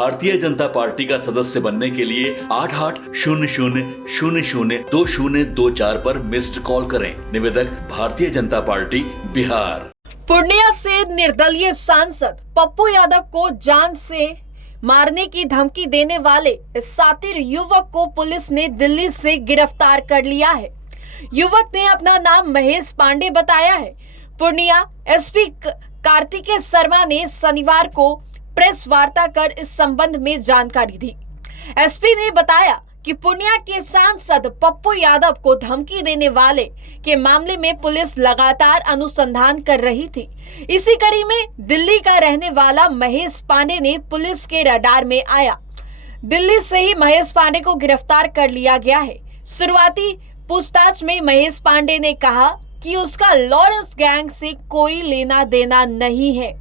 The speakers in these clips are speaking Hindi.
भारतीय जनता पार्टी का सदस्य बनने के लिए 8800002024 पर मिस्ड कॉल करें। निवेदक भारतीय जनता पार्टी बिहार। पूर्णिया से निर्दलीय सांसद पप्पू यादव को जान से मारने की धमकी देने वाले सातिर युवक को पुलिस ने दिल्ली से गिरफ्तार कर लिया है। युवक ने अपना नाम महेश पांडे बताया है। पूर्णिया एसपी कार्तिकेय शर्मा ने शनिवार को प्रेस वार्ता कर इस संबंध में जानकारी दी। एसपी ने बताया कि पूर्णिया के सांसद पप्पू यादव को धमकी देने वाले के मामले में पुलिस लगातार अनुसंधान कर रही थी। इसी कड़ी में दिल्ली का रहने वाला महेश पांडे ने पुलिस के रडार में आया। दिल्ली से ही महेश पांडे को गिरफ्तार कर लिया गया है। शुरुआती पूछताछ में महेश पांडे ने कहा कि उसका लॉरेंस गैंग से कोई लेना देना नहीं है।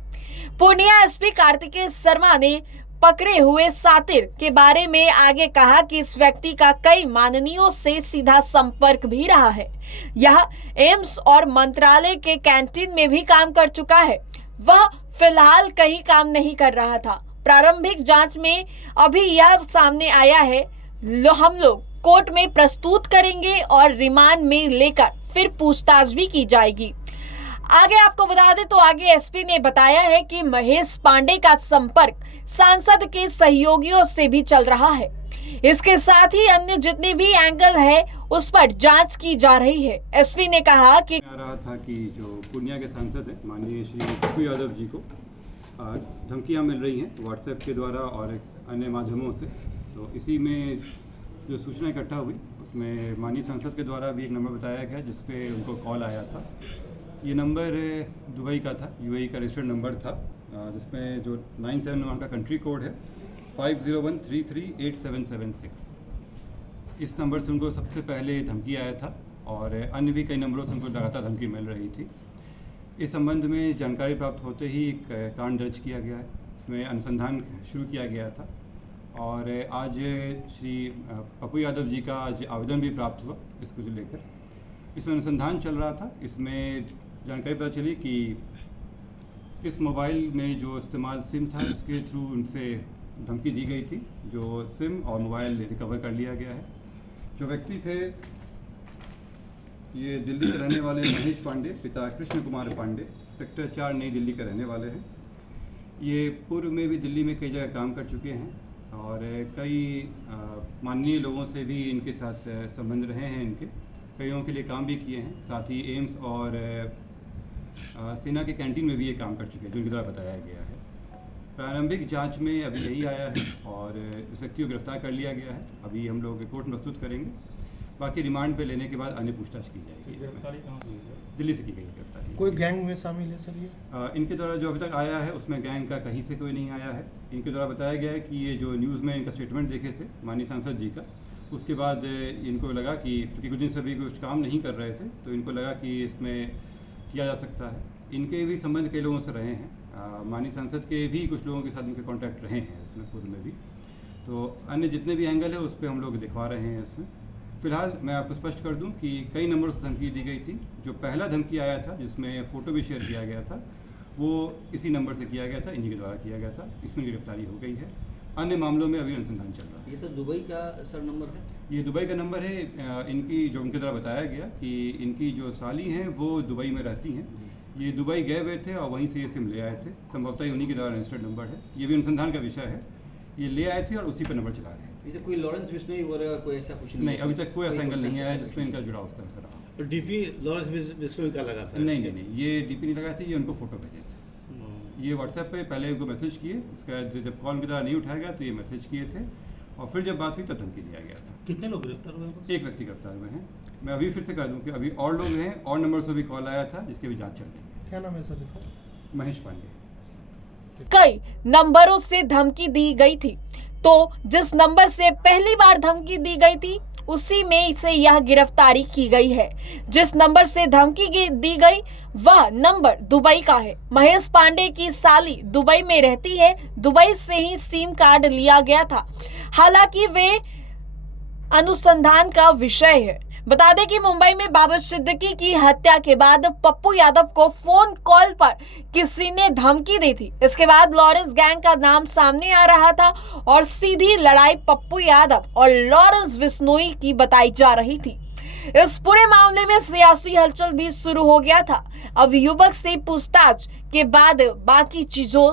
पूर्णिया एसपी कार्तिकेय शर्मा ने पकड़े हुए सातिर के बारे में आगे कहा कि इस व्यक्ति का कई माननीयों से सीधा संपर्क भी रहा है। यह एम्स और मंत्रालय के कैंटीन में भी काम कर चुका है। वह फिलहाल कहीं काम नहीं कर रहा था। प्रारंभिक जांच में अभी यह सामने आया है। हम लोग कोर्ट में प्रस्तुत करेंगे और रिमांड में लेकर फिर पूछताछ भी की जाएगी। आगे आपको बता दें तो आगे एसपी ने बताया है कि महेश पांडे का संपर्क सांसद के सहयोगियों से भी चल रहा है। इसके साथ ही अन्य जितने भी एंगल है उस पर जांच की जा रही है। एसपी ने कहा कि रहा था कि जो पूर्णिया के सांसद हैं माननीय श्री पप्पू यादव जी को धमकियां मिल रही हैं व्हाट्सएप के द्वारा और अन्य माध्यमों से। तो इसी में जो सूचना इकट्ठा हुई उसमें माननीय सांसद के द्वारा भी एक नंबर बताया गया जिस पे उनको कॉल आया था। ये नंबर दुबई का था, यूएई का रजिस्टर्ड नंबर था, जिसमें जो 971 का कंट्री कोड है 5013387776। इस नंबर से उनको सबसे पहले धमकी आया था और अन्य भी कई नंबरों से उनको लगातार धमकी मिल रही थी। इस संबंध में जानकारी प्राप्त होते ही एक कांड दर्ज किया गया है। इसमें अनुसंधान शुरू किया गया था और आज श्री पप्पू यादव जी का आज आवेदन भी प्राप्त हुआ इसको लेकर। इसमें अनुसंधान चल रहा था। इसमें जानकारी पता चली कि इस मोबाइल में जो इस्तेमाल सिम था इसके थ्रू उनसे धमकी दी गई थी। जो सिम और मोबाइल रिकवर कर लिया गया है। जो व्यक्ति थे ये दिल्ली के रहने वाले महेश पांडे, पिता कृष्ण कुमार पांडे, सेक्टर 4 नई दिल्ली के रहने वाले हैं। ये पूर्व में भी दिल्ली में कई जगह काम कर चुके हैं और कई माननीय लोगों से भी इनके साथ संबंध रहे हैं। इनके कईयों के लिए काम भी किए हैं। साथ ही एम्स और सेना के कैंटीन में भी ये काम कर चुके हैं जो इनके द्वारा बताया गया है। प्रारंभिक जांच में अभी यही आया है और इस व्यक्ति को गिरफ्तार कर लिया गया है। अभी हम लोग कोर्ट में प्रस्तुत करेंगे। बाकी रिमांड पे लेने के बाद अन्य पूछताछ की जाएगी। दिल्ली से की गई गिरफ्तारी। कोई गैंग में शामिल है सर ये? इनके द्वारा जो अभी तक आया है उसमें गैंग का कहीं से कोई नहीं आया है। इनके द्वारा बताया गया है कि ये जो न्यूज़ में इनका स्टेटमेंट देखे थे माननीय सांसद जी का, उसके बाद इनको लगा कि क्योंकि कुछ दिन से भी कुछ काम नहीं कर रहे थे तो इनको लगा कि इसमें किया जा सकता है। इनके भी संबंध कई लोगों से रहे हैं। माननीय सांसद के भी कुछ लोगों के साथ इनके कॉन्टैक्ट रहे हैं इसमें पूर्व में भी। तो अन्य जितने भी एंगल है उस पर हम लोग दिखवा रहे हैं इसमें। फिलहाल मैं आपको स्पष्ट कर दूं कि कई नंबरों से धमकी दी गई थी। जो पहला धमकी आया था जिसमें फ़ोटो भी शेयर किया गया था वो इसी नंबर से किया गया था, इन्हीं के द्वारा किया गया था। इसमें गिरफ्तारी हो गई है। अन्य मामलों में अभी अनुसंधान चल रहा है। ये तो दुबई का सर नंबर है? ये दुबई का नंबर है। इनकी जो उनके द्वारा बताया गया कि इनकी जो साली हैं वो दुबई में रहती हैं। ये दुबई गए हुए थे और वहीं से ये सिम ले आए थे। संभवतः ही उन्हीं के द्वारा रजिस्टर्ड नंबर है। ये भी अनुसंधान का विषय है। ये ले आए थे और उसी पर नंबर चला रहे हैं। तो कोई लॉरेंस बिश्नोई वगैरह कोई ऐसा कुछ नहीं, अभी तक कोई ऐसा एंगल नहीं आया जिसमें इनका जुड़ाव उस तरह से रहा। तो डीपी लॉरेंस बिश्नोई का लगा था? नहीं, ये डीपी नहीं लगाए थे। ये उनको फोटो भेजे थे। ये व्हाट्सएप पे पहले उनको मैसेज किए, उसके बाद जब कॉल उनके द्वारा नहीं उठाया गया तो ये मैसेज किए थे और फिर जब बात हुई तब धमकी दिया गया था। कितने लोग गिरफ्तार हुए? एक व्यक्ति गिरफ्तार हुए हैं। मैं अभी फिर से कह दूं कि अभी और लोग हैं और नंबर से भी कॉल आया था जिसकी भी जांच चल रही है। क्या नाम है सर इसका? महेश पांडे। कई नंबरों से धमकी दी गई थी तो जिस नंबर से पहली बार धमकी दी गई थी उसी में से यह गिरफ्तारी की गई है। जिस नंबर से धमकी दी गई वह नंबर दुबई का है। महेश पांडे की साली दुबई में रहती है। दुबई से ही सिम कार्ड लिया गया था। हालांकि वे अनुसंधान का विषय है। बता दें कि मुंबई में बाबर सिद्दीकी की हत्या के बाद पप्पू यादव को फोन कॉल पर किसी ने धमकी दी थी। इसके बाद लॉरेंस गैंग का नाम सामने आ रहा था और सीधी लड़ाई पप्पू यादव और लॉरेंस बिश्नोई की बताई जा रही थी। इस पूरे मामले में सियासी हलचल भी शुरू हो गया था। अब युवक से पूछताछ के बाद बाकी चीजों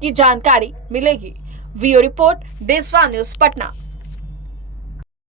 की जानकारी मिलेगी। वीओ रिपोर्ट, देशवा न्यूज, पटना।